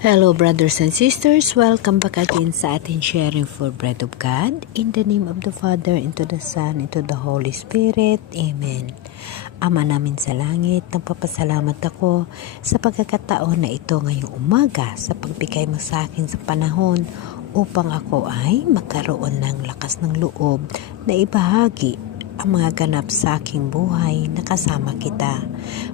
Hello brothers and sisters, welcome back again sa ating sharing for bread of God. In the name of the Father, into the Son, into the Holy Spirit. Amen. Ama namin sa langit, nagpapasalamat ako sa pagkakataon na ito ngayong umaga sa pagbigay mo sa akin sa panahon upang ako ay magkaroon ng lakas ng loob na ibahagi ang mga ganap sa aking buhay na kasama kita.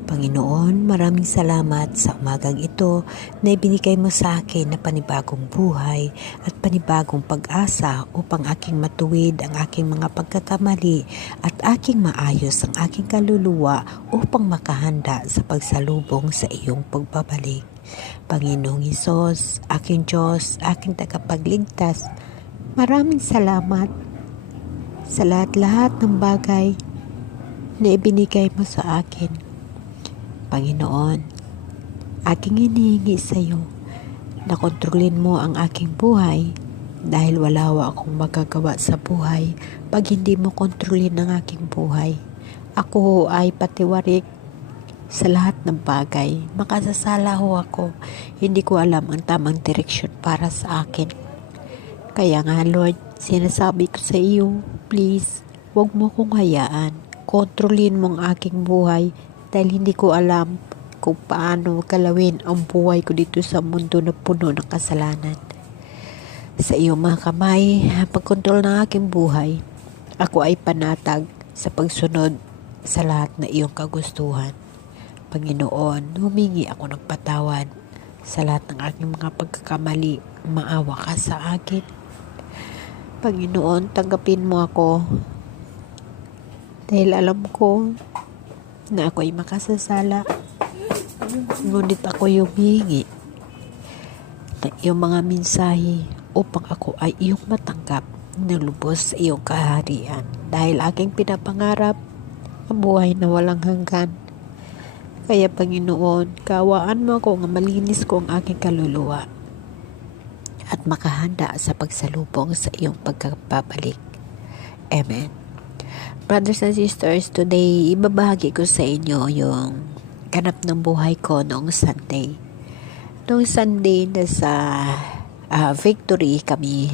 Panginoon, maraming salamat sa umagang ito na ibinigay mo sa akin na panibagong buhay at panibagong pag-asa upang aking matuwid ang aking mga pagkakamali at aking maayos ang aking kaluluwa upang makahanda sa pagsalubong sa iyong pagbabalik. Panginoong Hesus, aking Diyos, aking tagapagligtas, maraming salamat sa lahat-lahat ng bagay na ibinigay mo sa akin. Panginoon, aking hinihingi sa iyo na kontrolin mo ang aking buhay dahil wala akong magagawa sa buhay pag hindi mo kontrolin ang aking buhay. Ako ay patiwarik sa lahat ng bagay. Makasasala ako. Hindi ko alam ang tamang direksyon para sa akin. Kaya nga Lord, sinasabi ko sa iyo, please, huwag mo kong hayaan. Kontrolin mo ang aking buhay dahil hindi ko alam kung paano galawin ang buhay ko dito sa mundo na puno ng kasalanan. Sa iyong mga kamay, pagkontrol ng aking buhay, ako ay panatag sa pagsunod sa lahat na iyong kagustuhan. Panginoon, humingi ako ng patawad sa lahat ng aking mga pagkakamali. Maawa ka sa akin. Panginoon, tanggapin mo ako dahil alam ko na ako ay makasasala. Ngunit ako yung hihingi na iyong mga mensahe upang ako ay iyong matanggap ng lubos sa iyong kaharian. Dahil aking pinapangarap ang buhay na walang hanggan. Kaya Panginoon, kaawaan mo ako nga malinis ko ang aking kaluluwa at makahanda sa pagsalubong sa iyong pagkababalik. Amen. Brothers and sisters, today ibabahagi ko sa inyo yung ganap ng buhay ko noong Sunday. Noong Sunday na sa Victory kami,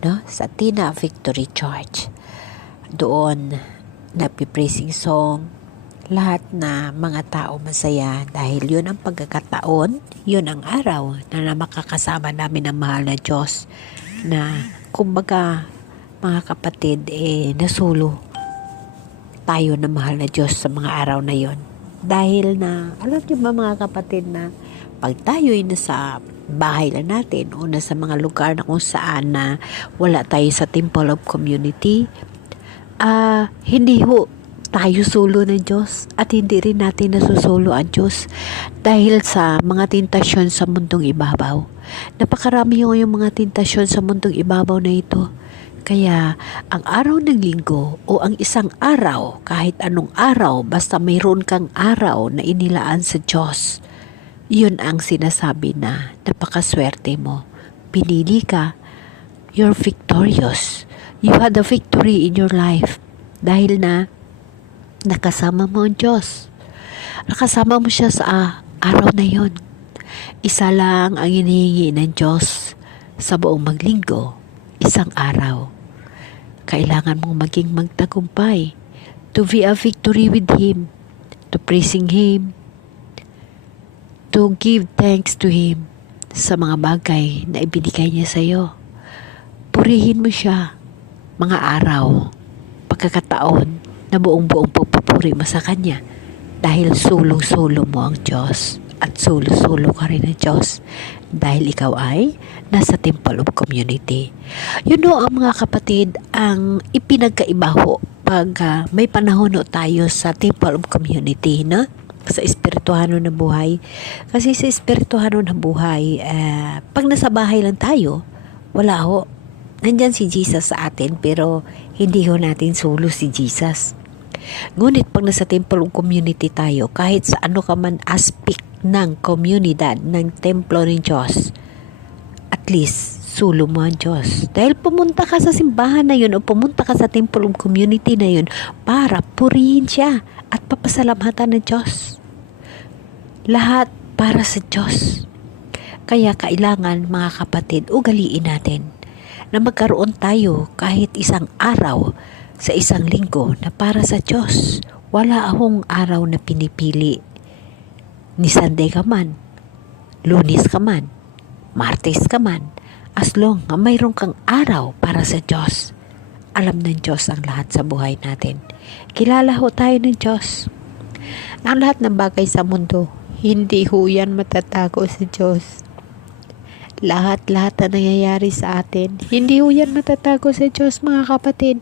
no? Sa Tina Victory Church. Doon napipraising song, lahat na mga tao masaya dahil yun ang pagkakataon, yun ang araw na makakasama namin ang mahal na Diyos na kumbaga mga kapatid nasulo tayo ng mahal na Diyos sa mga araw na yun. Dahil na, alam niyo ba mga kapatid na pag tayo ay nasa bahay lang natin o nasa mga lugar na kung saan na wala tayo sa Temple of Community, hindi ho tayo sulo ng Diyos at hindi rin natin nasusulo ang Diyos dahil sa mga tentasyon sa mundong ibabaw. Napakarami yung mga tentasyon sa mundong ibabaw na ito. Kaya ang araw ng linggo o ang isang araw, kahit anong araw, basta mayroon kang araw na inilaan sa Diyos, yun ang sinasabi na napakaswerte mo. Pinili ka, you're victorious. You had a victory in your life dahil na nakasama mo ang Diyos. Nakasama mo siya sa araw na yon. Isa lang ang hinihingi ng Diyos sa buong maglinggo, isang araw. Kailangan mong maging magtagumpay to be a victory with Him, to praising Him, to give thanks to Him sa mga bagay na ibinigay niya sa iyo. Purihin mo siya mga araw, pagkakataon na buong-buong pupuri mo sa Kanya dahil sulong-sulo mo ang Diyos at sulo-sulo ka rin ng Diyos dahil ikaw ay nasa Temple of Community. Yun o ang mga kapatid ang ipinagkaiba ho pag may panahon ho tayo sa Temple of Community, no? Sa espirituhano na buhay. Kasi sa espirituhano na buhay, pag nasa bahay lang tayo, wala ho. Nandyan si Jesus sa atin pero hindi ho natin sulo si Jesus. Ngunit pag nasa Temple of Community tayo, kahit sa ano ka man aspect ng komunidad, ng templo ng Diyos, at least sulo mo ang Diyos. Dahil pumunta ka sa simbahan na yun o pumunta ka sa Temple of Community na yun para purihin siya at papasalamatan ng Diyos. Lahat para sa Diyos. Kaya kailangan mga kapatid, ugaliin natin na magkaroon tayo kahit isang araw sa isang linggo na para sa Diyos. Wala akong araw na pinipili. Ni Sunday ka man, Lunes ka man, Martes ka man, as long na mayroon kang araw para sa Diyos. Alam ng Diyos ang lahat sa buhay natin. Kilala ho tayo ng Diyos. Ang lahat ng bagay sa mundo, hindi ho yan matatago sa Diyos. Lahat-lahat na nangyayari sa atin, hindi ho yan matatago sa Diyos, mga kapatid.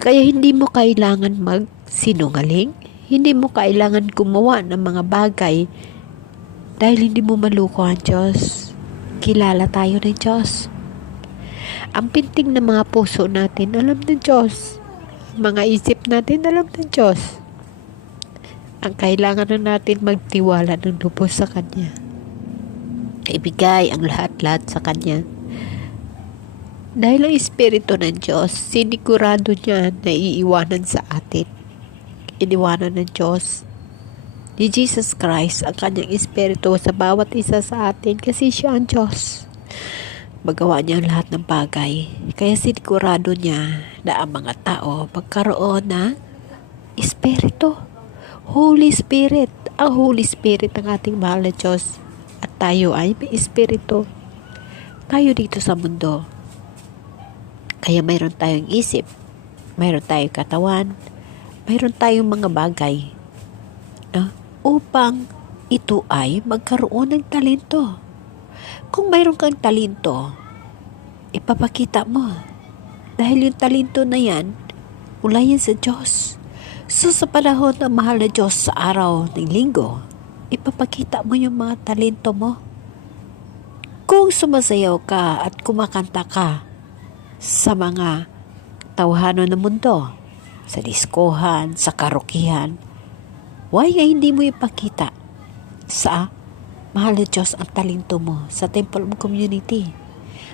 Kaya hindi mo kailangan magsinungaling, hindi mo kailangan gumawa ng mga bagay dahil hindi mo maluko ang Diyos. Kilala tayo ng Diyos. Ang pinting ng mga puso natin, alam ng Diyos. Mga isip natin, alam ng Diyos. Ang kailangan na natin magtiwala ng lubos sa Kanya. Ibigay ang lahat-lahat sa Kanya. Dahil ang Espiritu ng Diyos, sinigurado niya na iiwanan sa atin. Iniwanan ng Diyos ni Jesus Christ ang Kanyang Espiritu sa bawat isa sa atin kasi siya ang Diyos. Magawa niya ang lahat ng bagay. Kaya sinigurado niya na ang mga tao magkaroon ng Espiritu. Holy Spirit. Ang Holy Spirit ng ating mahal na Diyos. At tayo ay may Espiritu. Tayo dito sa mundo. Kaya mayroon tayong isip. Mayroon tayong katawan. Mayroon tayong mga bagay. Upang ito ay magkaroon ng talento. Kung mayroon kang talento, ipapakita mo. Dahil yung talento na yan, mula yan sa Diyos. So sa panahon ng mahal na Diyos sa araw ng linggo, ipapakita mo yung mga talento mo. Kung sumasayaw ka at kumakanta ka sa mga tawhanon ng mundo, sa diskohan, sa karaokehan, why nga hindi mo ipakita sa mahal na Diyos ang talento mo sa Temple of Community?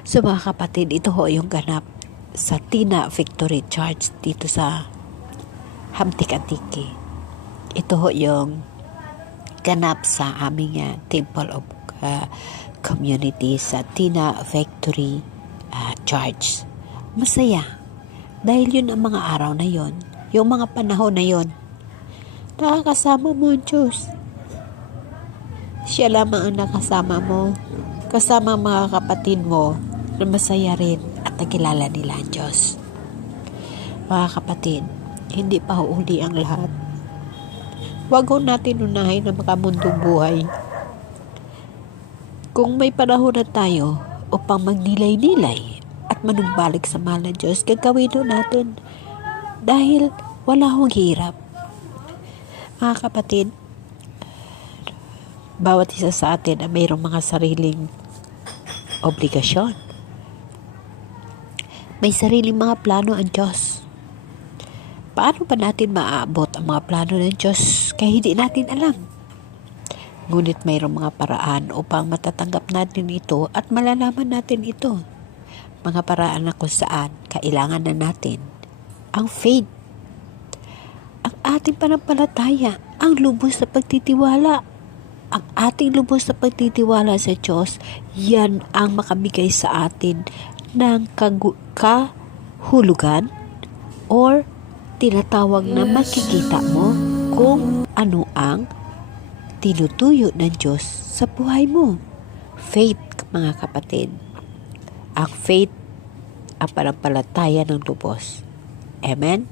So mga kapatid, ito ho yung ganap sa Tina Victory Church dito sa Hamtik Antiki. Ito ho yung ganap sa aming Temple of Community sa Tina Victory Church. Masaya. Dahil yun ang mga araw na yun, yung mga panahon na yun, nakakasama mo ang Diyos. Siya lamang ang nakasama mo, kasama mga kapatid mo na masaya rin at nakilala nila ang Diyos. Mga kapatid, hindi pa huli ang lahat. Huwag natin unahin ang makamundong buhay. Kung may panahon na tayo upang magnilay-nilay at manumbalik sa mahal na Diyos, gagawin natin dahil wala hong hirap. Mga kapatid, bawat isa sa atin ay mayroong mga sariling obligasyon. May sariling mga plano ang Diyos. Paano ba natin maaabot ang mga plano ng Diyos kaya hindi natin alam? Ngunit mayroong mga paraan upang matatanggap natin ito at malalaman natin ito. Mga paraan na kung saan kailangan na natin ang faith, ang ating panampalataya, ang lubos na pagtitiwala. Ang ating lubos na pagtitiwala sa Diyos, yan ang makabigay sa atin ng kahulugan or tinatawag na makikita mo kung ano ang tinutuyo ng Diyos sa buhay mo. Faith, mga kapatid. Ang faith, ang panampalataya ng lubos. Amen?